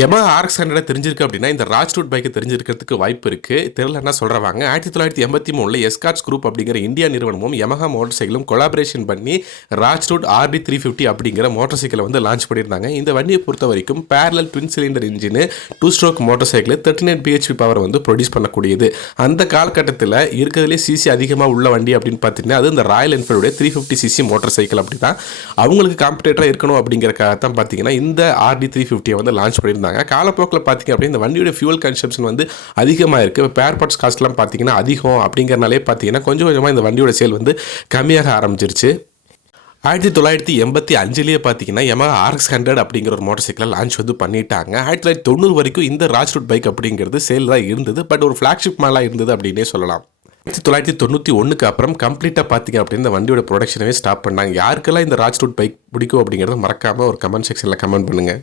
Yamaha RX-100 தெரிஞ்சிருக்கு அப்படின்னா, இந்த ராஜ்டூட் பைக்கை தெரிஞ்சிருக்கிறதுக்கு வாய்ப்பு இருக்கு. தெரியலன்னா சொல்றவாங்க. 1983ல எஸ்கார்ட்ஸ் குரூப் அப்படிங்கிற இந்தியா நிறுவனமும் Yamaha மோட்டார் சைக்கிளும் கொலாபரேஷன் பண்ணி ராஜ்டூட் RD350 அப்படிங்கிற மோட்டார் சைக்கிளை வந்து லான்ச் பண்ணியிருந்தாங்க. இந்த வண்டியை பொறுத்த வரைக்கும் parallel twin cylinder engine 2 stroke motor cycle 39 PHP power வந்து ப்ரொடியூஸ் பண்ணக்கூடியது. அந்த காலகட்டத்தில் இருக்கிறதுலே சிசி அதிகமாக உள்ள வண்டி அப்படின்னு பார்த்தீங்கன்னா அது இந்த ராயல் என்ஃபீல்டுடைய 350 சிசி மோட்டார் சைக்கிள் அப்படி தான் அவங்களுக்கு காம்படேட்டராக இருக்கணும் அப்படிங்கிறக்காக தான் பார்த்தீங்கன்னா இந்த RD350 வந்து லான்ச் பண்ணியிருந்தாங்க. காலப்போக்கில் பார்த்தீங்க அப்படின்னா இந்த வண்டியோட ஃபியூல் கன்சம்ஷன் வந்து அதிகமாக இருக்குது. ஸ்பேர் பார்ட்ஸ் காஸ்ட்லாம் பார்த்தீங்கன்னா அதிகம் அப்படிங்கிறனாலே பார்த்தீங்கன்னா கொஞ்சம் கொஞ்சமாக இந்த வண்டியோட சேல் வந்து கம்மியாக ஆரம்பிச்சிருச்சு. 1985லேயே பார்த்தீங்கன்னா Yamaha RX-100 அப்படிங்கிற ஒரு மோட்டார் சைக்கிளை லான்ச் வந்து பண்ணிட்டாங்க. 1990 வரைக்கும் இந்த ராஜ்டூட் பைக் அப்படிங்கிறது சேல் தான் இருந்தது. பட் ஒரு ஃப்ளாக்ஷிப் மாடலாக இருந்தது அப்படின்னே சொல்லலாம். 1991க்கு அப்புறம் கம்ப்ளீட்டாக பார்த்தீங்க அப்படின்னா இந்த வண்டியோட ப்ரொடக்ஷனவே ஸ்டாப் பண்ணாங்க. யாருக்கெல்லாம் இந்த ராஜ்டூட் பைக் பிடிக்கும் அப்படிங்கிறத மறக்காமல் ஒரு கமெண்ட் செக்ஷனில் கமெண்ட் பண்ணுங்கள்.